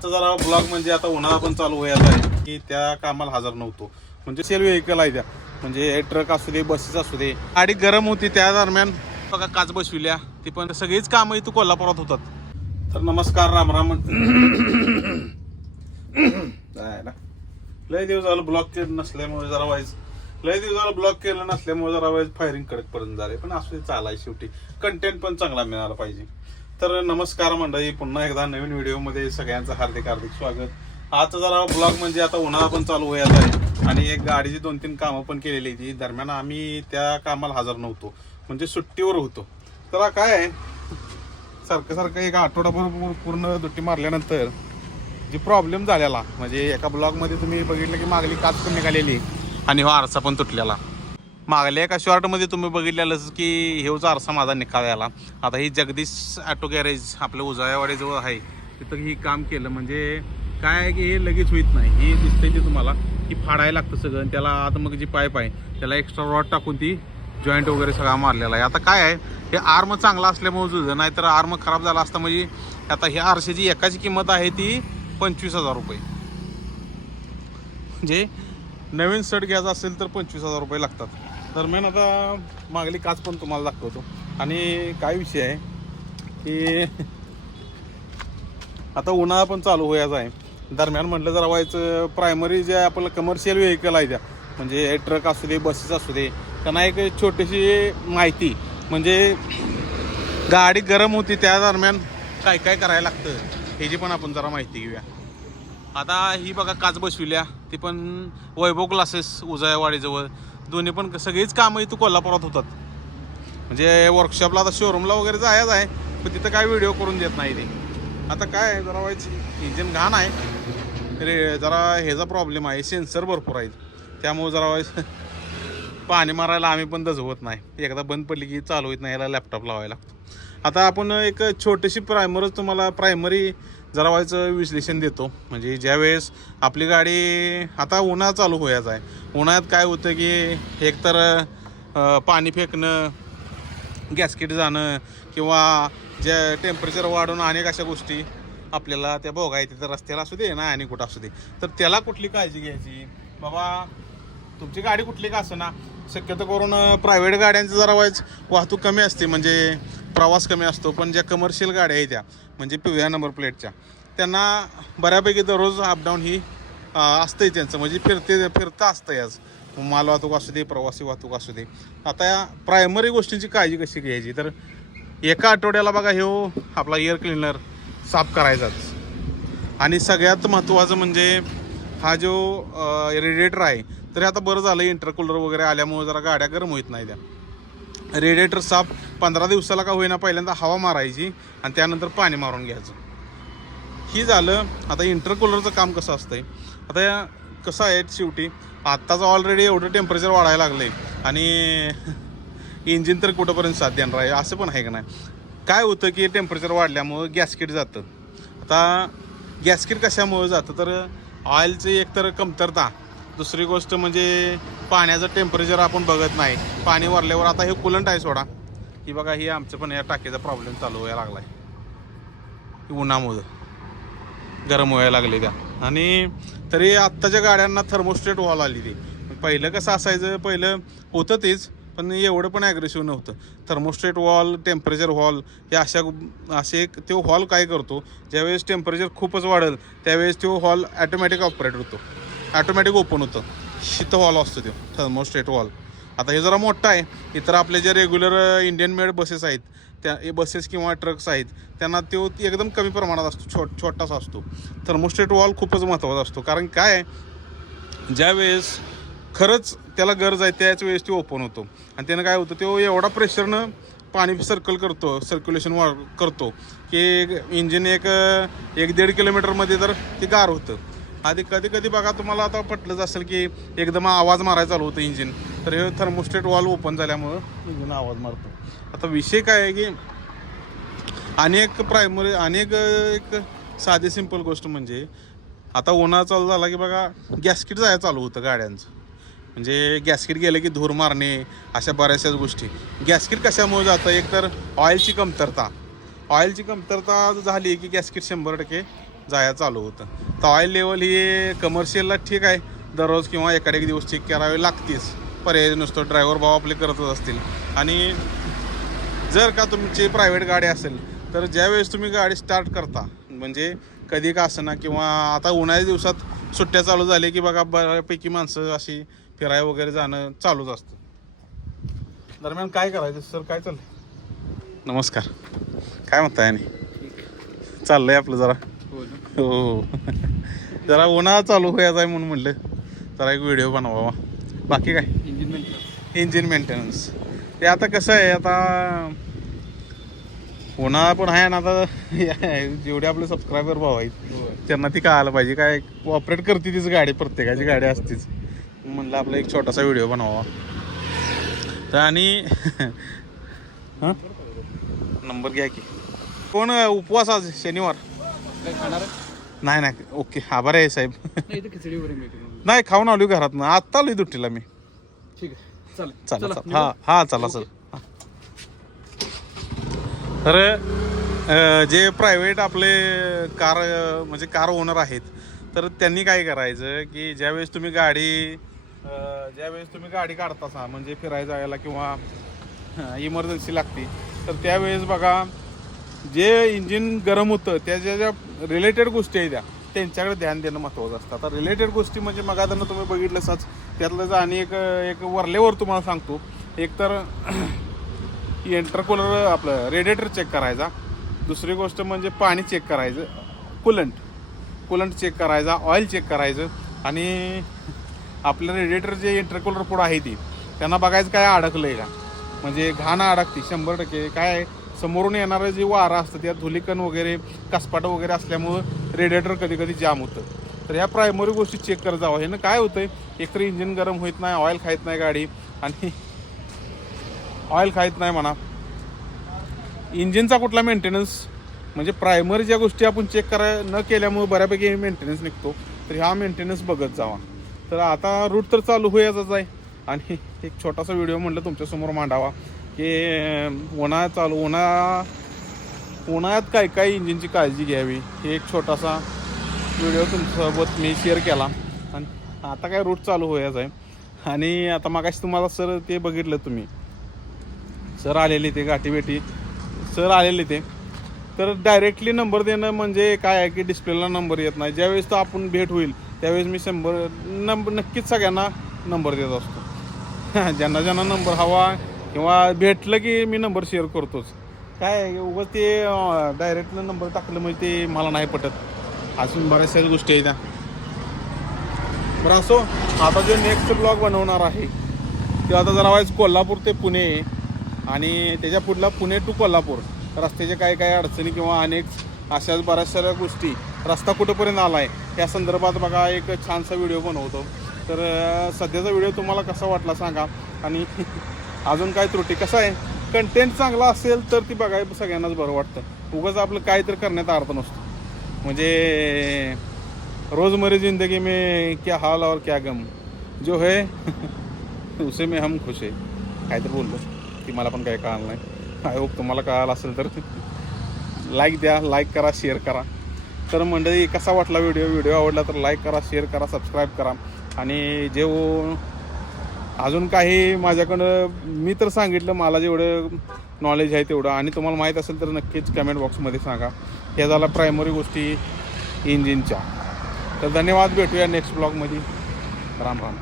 आता जरा ब्लॉग म्हणजे आता उन्हाळा पण चालू व्हायचा आहे की त्या कामाला हजर नव्हतो. म्हणजे सेल व्हेकल आहे त्या. म्हणजे ट्रक असू दे बसेस असू दे. गाडी गरम होती त्या दरम्यान बघा काच बसविल्या. ती पण सगळीच कामं इथं कोल्हापुरात होतात. तर नमस्कार राम राम. ना. लय दिवस झालं ब्लॉक केलं नसल्यामुळे जरा वाईज लय दिवस झालं ब्लॉक केलं नसल्यामुळे जरा वाईज फायरिंग कडक पर्यंत झाले. पण असू दे चालाय शेवटी. कंटेंट पण चांगला मिळाला पाहिजे. तर नमस्कार मंडळी पुन्हा एकदा नवीन व्हिडिओमध्ये सगळ्यांचं हार्दिक हार्दिक स्वागत. आजचा जरा ब्लॉग म्हणजे आता उन्हाळा पण चालू व्हायचा आहे आणि एक गाडीची दोन तीन कामं पण केलेली ती दरम्यान आम्ही त्या कामाला हजर नव्हतो म्हणजे सुट्टीवर होतो. तर काय आहे सारखं सारखं एक आठवडाभर पूर्ण दुट्टी मारल्यानंतर जी प्रॉब्लेम झालेला म्हणजे एका ब्लॉगमध्ये तुम्ही बघितलं की मागली काच पण निघालेली आणि हो आरसा पण तुटलेला. मागल्या एका शॉर्टमध्ये तुम्ही बघितलेलंच की हेच आरसा माझा निकाल आता ही जगदीश ऑटो गॅरेज आपल्या उजळ्यावाडीजवळ आहे. तिथं ही काम केलं. म्हणजे काय आहे की हे लगेच होईत नाही. हे दिसतंय ते तुम्हाला की फाडायला लागतं सगळं. आणि त्याला आता मग जी पाईप आहे त्याला एक्स्ट्रा रॉड टाकून ती जॉईंट वगैरे सगळा मारलेला आहे. आता काय आहे हे आर्म चांगला असल्यामुळे जुळलं. नाहीतर आर्म खराब झाला असता म्हणजे आता ह्या आरशाची एकाची किंमत आहे ती पंचवीस हजार रुपये. म्हणजे नवीन सट घ्यायचा असेल तर पंचवीस हजार रुपये लागतात. दरम्यान आता मागली काच पण तुम्हाला दाखवतो. आणि काय विषय आहे की आता उन्हाळा पण चालू होयाचा आहे. दरम्यान म्हटलं जरा व्हायचं प्रायमरी जे आपलं कमर्शियल व्हेकल आहे त्या म्हणजे ट्रक असू दे बसेस असू दे त्यांना एक छोटीशी माहिती म्हणजे गाडी गरम होती त्या दरम्यान काय काय करायला लागतं ह्याची पण आपण जरा माहिती घेऊया. आता ही बघा काच बसविल्या ती पण वैभव क्लासेस उजळवाडीजवळ दोन्ही पण सगळीच कामं इथं कोल्हापुरात होतात. म्हणजे वर्कशॉपला आता शोरूमला वगैरे जायचं आहे पण तिथं काय व्हिडिओ करून देत नाही ते. आता काय जरा व्हायचं इंजिन घाण आहे. रे जरा ह्याचा प्रॉब्लेम आहे सेन्सर भरपूर आहेत. त्यामुळे जरा व्हायचं पाणी मारायला आम्ही पण दजवत नाही. एकदा बंद पडली की चालू येत नाही याला लॅपटॉप लावायला. आता आपण एक छोटीशी प्रायमरच तुम्हाला प्रायमरी जरावायचं विश्लेषण देतो. म्हणजे ज्यावेळेस आपली गाडी आता उन्हाळा चालू व्हायचा आहे. उन्हाळ्यात काय होतं की एकतर पाणी फेकणं गॅसकेट जाणं किंवा ज्या टेम्परेचर वाढून अनेक अशा गोष्टी आपल्याला त्या भोगा तर रस्त्याला असू दे ना आणि कुठं असू दे. तर त्याला कुठली काळजी घ्यायची? बाबा तुमची गाडी कुठली का असं ना? शक्यतो करून प्रायव्हेट गाड्यांचं जरा वाहतूक कमी असते. म्हणजे प्रवास कमी असतो पण ज्या कमर्शियल गाड्या आहेत त्या म्हणजे पिवळ्या नंबर प्लेटच्या त्यांना बऱ्यापैकी दररोज अपडाऊन ही असतं असतंय त्यांचं म्हणजे फिरते फिरतं असतं आज. माल वाहतूक असू दे प्रवासी वाहतूक असू दे. आता या प्रायमरी गोष्टींची काळजी कशी घ्यायची? तर एका आठवड्याला बघा हो आपला एअर क्लिनर साफ करायचाच. आणि सगळ्यात महत्त्वाचं म्हणजे हा जो रेडिएटर आहे तरी आता बरं झालं इंटरकूलर वगैरे आल्यामुळे जरा गाड्या गरम होत नाही त्या रेडिएटर साफ पंधरा दिवसाला का होईना पहिल्यांदा हवा मारायची आणि त्यानंतर पाणी मारून घ्यायचं. ही झालं आता इंटरकूलरचं काम कसं असतंय? आता या कसं आहे शेवटी? आत्ताचं ऑलरेडी एवढं टेम्परेचर वाढायला लागलं आहे आणि इंजिन तर कुठंपर्यंत साथ देणार आहे? असं पण आहे का नाही? काय होतं की टेम्परेचर वाढल्यामुळं गॅसकीट जातं. आता गॅसकीट कशामुळं जातं? तर ऑइलची एकतर कमतरता. दुसरी गोष्ट म्हणजे पाण्याचं टेम्परेचर आपण बघत नाही. पाणी वरल्यावर आता हे कुलंट आहे सोडा. की बघा ही आमचं पण या टाकीचा प्रॉब्लेम चालू व्हायला लागला आहे उन्हामुळं. गरम व्हायला लागले त्या आणि तरी आत्ताच्या गाड्यांना थर्मोस्टेट व्हायला आली ती. पहिलं कसं असायचं पहिलं होतं तेच पण एवढं पण ॲग्रेसिव्ह नव्हतं. थर्मोस्टेट वॉल टेम्परेचर हॉल हे अशा असे एक तो हॉल काय करतो? ज्यावेळेस टेम्परेचर खूपच वाढेल त्यावेळेस तो हॉल ॲटोमॅटिक ऑपरेट होतो. ॲटोमॅटिक ओपन होतं. शीत हॉल असतो तो थर्मोस्टेट वॉल आता हे जरा मोठं आहे. इतर आपले जे रेग्युलर इंडियन मेड बसेस आहेत त्या बसेस किंवा ट्रक्स आहेत त्यांना तो एकदम कमी प्रमाणात असतो. छोट छोटासा असतो. थर्मोस्टेट वॉल खूपच महत्त्वाचा असतो. कारण काय ज्यावेळेस खरंच त्याला गरज आहे त्याच वेळेस ते ओपन होतो. आणि त्यानं काय होतं? तो एवढा प्रेशरनं पाणी सर्कल करतो सर्क्युलेशन वा करतो की इंजिन एक एक दीड किलोमीटरमध्ये तर ते गार होतं. आधी कधी कधी बघा तुम्हाला आता पटलंच असेल की एकदम आवाज मारायला चालू होतं इंजिन तर हे थर्मोस्टेट वॉल ओपन झाल्यामुळं इंजिन आवाज मारतो. आता विषय काय आहे की अनेक प्रायमरी अनेक एक साधी सिंपल गोष्ट म्हणजे आता उन्हाळा चालू झाला की बघा गॅसकिट जायला चालू होतं गाड्यांचं. म्हणजे गॅसकिट गेलं की धूर मारणे अशा बऱ्याचशाच गोष्टी. गॅसकिट कशामुळे जातं? एक तर ऑइलची कमतरता. ऑइलची कमतरता झाली की गॅसकिट शंभर टक्के जाया चालू होतं. तर ऑइल लेवल ही कमर्शियलला ठीक आहे. दररोज किंवा एखाद एक दिवस चेक करावी लागतेच. पर्याय नसतो ड्रायव्हर भाऊ आपले करतच असतील. आणि जर का तुमची प्रायव्हेट गाडी असेल तर ज्यावेळेस तुम्ही गाडी स्टार्ट करता म्हणजे कधी का ना किंवा आता उन्हाळ्या दिवसात सुट्ट्या चालू झाल्या की बघा बऱ्यापैकी माणसं अशी फिराय वगैरे जाणं चालूच असतं. दरम्यान काय करायचं सर? काय चाललंय? नमस्कार. काय म्हणताय आणि? चाललंय आपलं जरा. हो. जरा उन्हाळा चालू व्हायचा आहे म्हणून म्हणलं. जरा एक व्हिडिओ बनवावा. बाकी काय? इंजिन मेंटेनन्स ते आता कसं आहे आता उन्हाळा पण आहे ना आता जेवढे आपले सबस्क्रायबर भाऊ आहेत त्यांना ती कळायला पाहिजे. काय ऑपरेट करते तीच गाडी प्रत्येकाची गाडी असतीच. म्हणलं आपला एक छोटासा व्हिडिओ बनवावा. तर आणि हां? नंबर घ्या की. कोण उपवास आज? शनिवार. नाही नाही. ओके. आभार आहे साहेब. खिचडी वगैरे मिळते नाही खाऊन आलो घरात ना आत्ता आलोय दुट्टीला मी. ठीक आहे. चालेल. चला चला हा हा चला सर तर अं, जे प्रायव्हेट आपले कार अं, म्हणजे कार ओनर आहेत तर त्यांनी काय करायचं की ज्यावेळेस तुम्ही गाडी अं, ज्यावेळेस तुम्ही गाडी काढतासा म्हणजे फिरायला जायला किंवा इमर्जन्सी लागते तर त्यावेळेस बघा जे इंजिन गरम होतं त्याच्या ज्या रिलेटेड गोष्टी आहेत त्या त्यांच्याकडे ध्यान देणं महत्त्वाचं असतं. आता रिलेटेड गोष्टी म्हणजे मग आता तुम्ही बघितलंच त्यातलं आणि एक एक वरलेवर तुम्हाला सांगतो. एक तर इंटरकूलर आपलं रेडिएटर चेक करायचा. दुसरी गोष्ट म्हणजे पाणी चेक करायचं. कुलंट कुलंट चेक करायचा ऑइल चेक करायचं. आणि आपलं रेडिएटर जे इंटरकूलर पुढं आहे ती त्यांना बघायचं काय अडकलं आहे का? म्हणजे घाणं अडकते शंभर टक्के. काय आहे, समोरून येणारं जे वारं असतं त्यात धुलीकण वगैरे कसपाट वगैरे असल्यामुळं रेडिएटर कधी कधी जाम होतं. तर ह्या प्रायमरी गोष्टी चेक करत जावं. ह्यानं काय होतंय? एकतर इंजिन गरम होत नाही ऑइल खायत नाही गाडी. आणि ऑइल खायत नाही म्हणा. इंजिनचा कुठला मेंटेनन्स म्हणजे प्रायमरी ज्या गोष्टी आपण चेक करा न केल्यामुळे बऱ्यापैकी मेंटेनन्स निघतो. तर ह्या मेंटेनन्स बघत जावा. तर आता रूट तर चालू होयाचाच आहे. आणि एक छोटासा व्हिडिओ म्हटलं तुमच्यासमोर मांडावा. की उन्हाळा उन्हाळ्यात चालू उन्हाळा उन्हाळ्यात काय काय इंजिनची काळजी घ्यावी? हे एक छोटासा व्हिडिओ तुमच्यासोबत मी शेअर केला. आणि आता काय रूट चालू होयाच आहे. आणि आता मागाशी तुम्हाला सर ते बघितलं तुम्ही. सर आलेले ते गाठीबेटी सर आलेले ते. तर डायरेक्टली नंबर देणं म्हणजे काय आहे की डिस्प्लेला नंबर येत नाही. ज्यावेळेस तो आपण भेट होईल त्यावेळेस मी शंभर नंबर नक्कीच सगळ्यांना नंबर देत असतो. ज्यांना ज्यांना नंबर हवा किंवा भेटलं की मी नंबर शेअर करतोच. काय आहे, उगाच ते डायरेक्ट नंबर टाकलं म्हणजे ते मला नाही पटत. अजून बऱ्याचशा गोष्टी आहेत त्या. बरं असो आता जो नेक्स्ट ब्लॉग बनवणार आहे ते आता जरा व्हायचं कोल्हापूर ते पुणे आणि त्याच्या पुढला पुणे टू कोल्हापूर. रस्त्याच्या काय काय अडचणी किंवा अनेक अशाच बऱ्याचशा गोष्टी. रस्ता कुठंपर्यंत आला आहे या संदर्भात बघा एक छानसा व्हिडिओ बनवतो. तर सध्याचा व्हिडिओ तुम्हाला कसा वाटला सांगा. आणि अजून काय त्रुटी? कसं आहे? कंटेंट चांगला असेल तर ती बघाय सगळ्यांनाच बरं वाटतं. उगाच आपलं काय तर करण्यात अर्थ नसतो. म्हणजे रोजमरी ज़िंदगी में क्या हाल और क्या गम. जो है उसे में हम खुश आहे काय तर बोललो. ती मला पण काय कळालं नाही. आय होप तुम्हाला कळालं असेल तर. लाईक द्या लाईक करा शेअर करा. तर मंडळी कसा वाटला व्हिडिओ व्हिडिओ आवडला तर लाईक करा शेअर करा सबस्क्राईब करा. आणि जे हो अजून काही माझ्याकडं मी तर सांगितलं मला जेवढं नॉलेज आहे तेवढं. आणि तुम्हाला माहीत असेल तर नक्कीच कमेंट बॉक्समध्ये सांगा. हे झाला प्रायमरी गोष्टी इंजिनच्या तर धन्यवाद भेटूया नेक्स्ट ब्लॉगमध्ये राम राम.